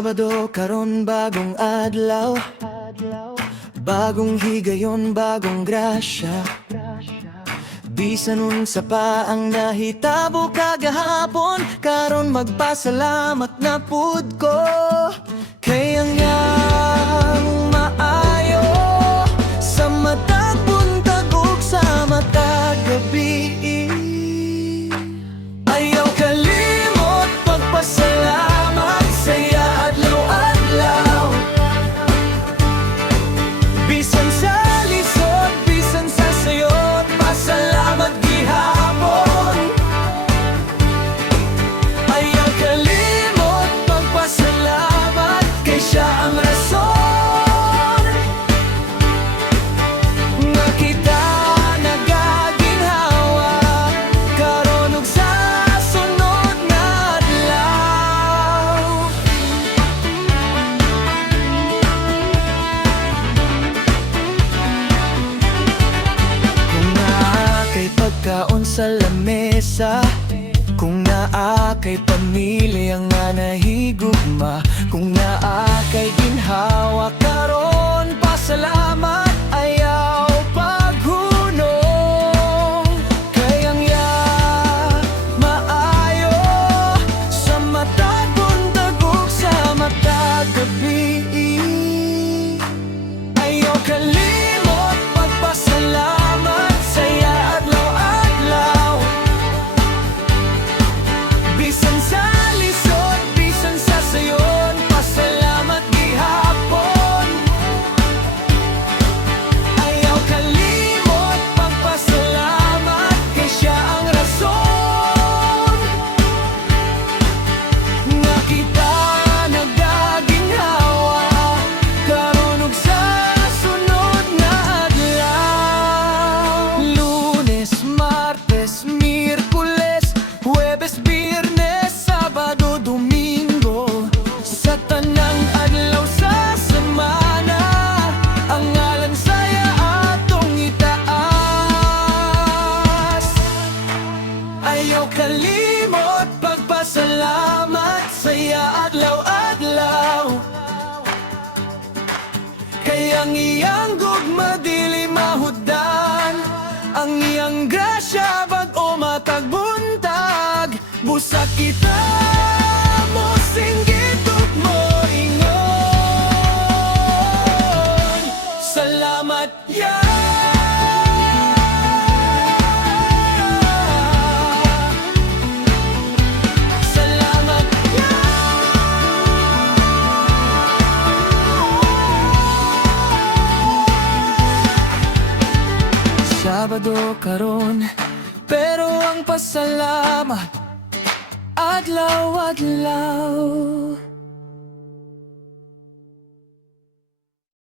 Sabado karon bagong adlaw, bagong higayon, bagong grasya. Bisan unsa pa ang nahitabo kagahapon, karon magpasalamat na pud ko. Kaya nga maayo sa matag buntag ug sa matag gabi. Ayaw kalimot pagpasalamat saya adlaw-adlaw. Bisan sa lisod, bisan sa sayot, pasalamat gihapon. Ayaw kalimot pagpasalamat, kay siya ang rason nga kita nagaginhawa karon ug sa sunod nga adlaw. Kung naa kay pagkaon sa lamesa, kung naa kay pamilya nga nahigugma, kung naa kay ginhawa karon pasalamat, ayaw paghunong. Kaya nga maayo sa matag buntag ug sa matag gabi. Ayaw kalimot pagpasalamat saya adlaw-adlaw. Bisan sa lisod, bisan sa sayon, pasalamat gihapon. Ayaw kalimot pagpasalamat, kay siya ang rason nga kita nagaginhawa karon ug sa sunod nga adlaw. Lunes, Martes, Miyerkules, Huwebes, Biyernes, Sabado, Domingo, sa tanang adlaw sa semana, ang ngalan saya atong itaas. Ayaw kalimot pagpasalamat saya adlaw-adlaw. Kaya ang iyang gugma dili mahuddan, ang iyang grasya bag-o matag buntag. Busa kita mo singgit ug moingon, salamat ya. Salamat ya. Sabado karon, pero ang pasalamat adlaw-adlaw.